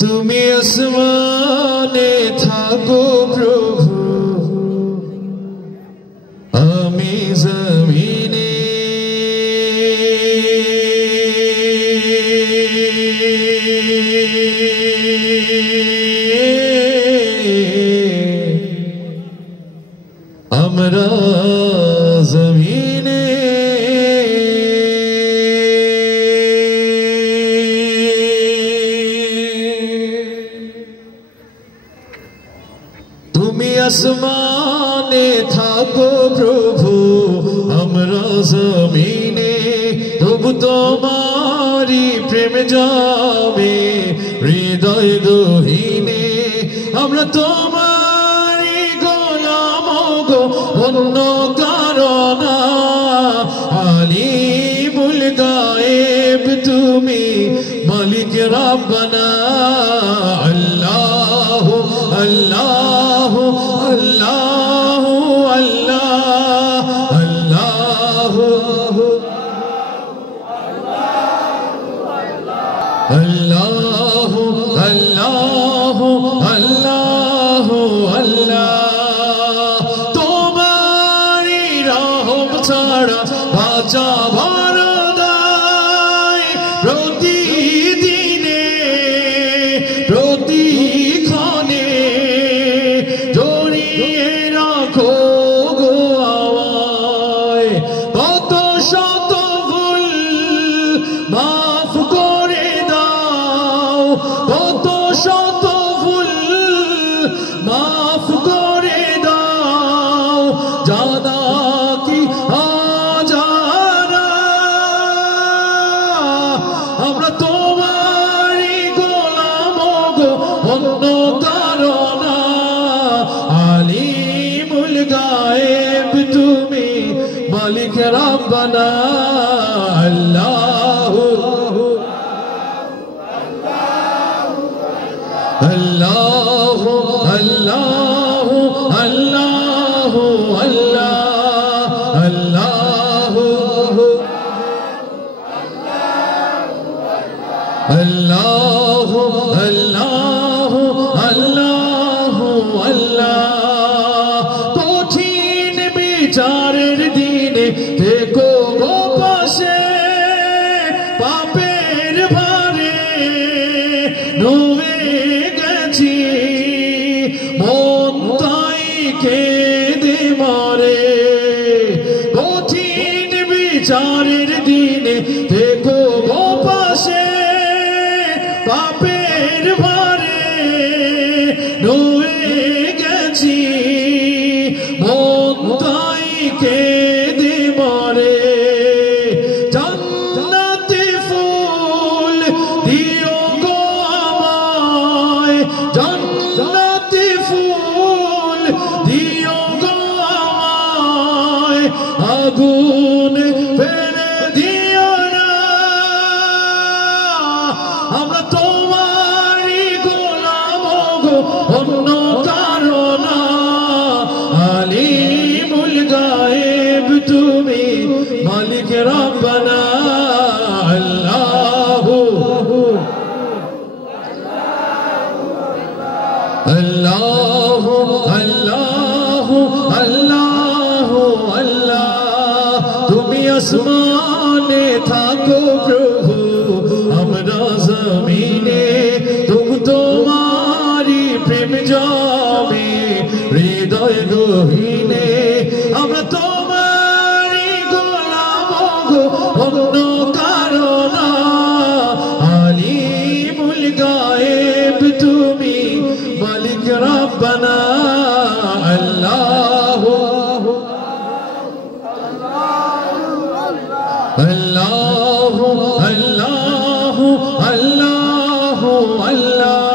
তুমি আসমানে থাকো প্রভু, আমি জমিনে। আমরা জমিনে তুমি আসমানে থাকো প্রভু, আমরা জমিনে। তবু তোমারি প্রেম যাবে হৃদয় গহীনে। আমরা তোমারি গোলাম গো, অন্য কারণ না। আলিমুল গায়েব তুমি, মালিক রব্বানা। আল্লাহু আল্লাহু আল্লাহু আল্লাহ আল্লাহু আল্লাহু আল্লাহু আল্লাহু আল্লাহ। তোমারি রহম ছাড়া বাঁচাবার নাই। প্রতিদিনে প্রতিক্ষণে জড়িয়ে রাখো গো আমায়। কত শত ভুল মাফ করে দাও, কত শত ভুল মাফ করে দাও। জানা কি অজানা, আমরা তোমারই গোলাম গো, অন্য কারণ না। আলিমুল গায়েব তুমি, মালিক রব্বানা। আল্লাহু আল্লাহু আল্লাহু আল্লাহু আল্লাহ আল্লাহু আল্লাহু আল্লাহু আল্লাহু আল্লাহ। কঠিন বিচারের দিনে থেকো গো পাশে, পাপের ভারে ডুবে গেছি, মন তাই কেঁদে মরে। কঠিন বিচারের দিনে থেকো গো পাশে, পাপের ভারে ডুবে গেছি, মন তাই কেঁদে মরে। জান্নাতে ফুল দিও গো আমায়, জান্নাতে ফুল দিও গো আমায়। আগুন ফেলে দিও না, আমরা তোমারই গোলাম গো, অন্য কারণ না। আলিমুল গায়েব তুমি, মালিক রব্বানা। আল্লাহু আল্লাহু আল্লাহু আল্লাহু আল্লাহ। তুমি আসমানে থাকো প্রভু, আমরা জমিনে। তবু তোমারি প্রেম যাবে হৃদয় গহীনে। আমরা তোমারি গোলাম গো, অন্য কারণ না। আলিমুল গায়েব তুমি, মালিক রব্বানা। আল্লাহু আল্লাহু আল্লাহু আল্লাহু আল্লাহ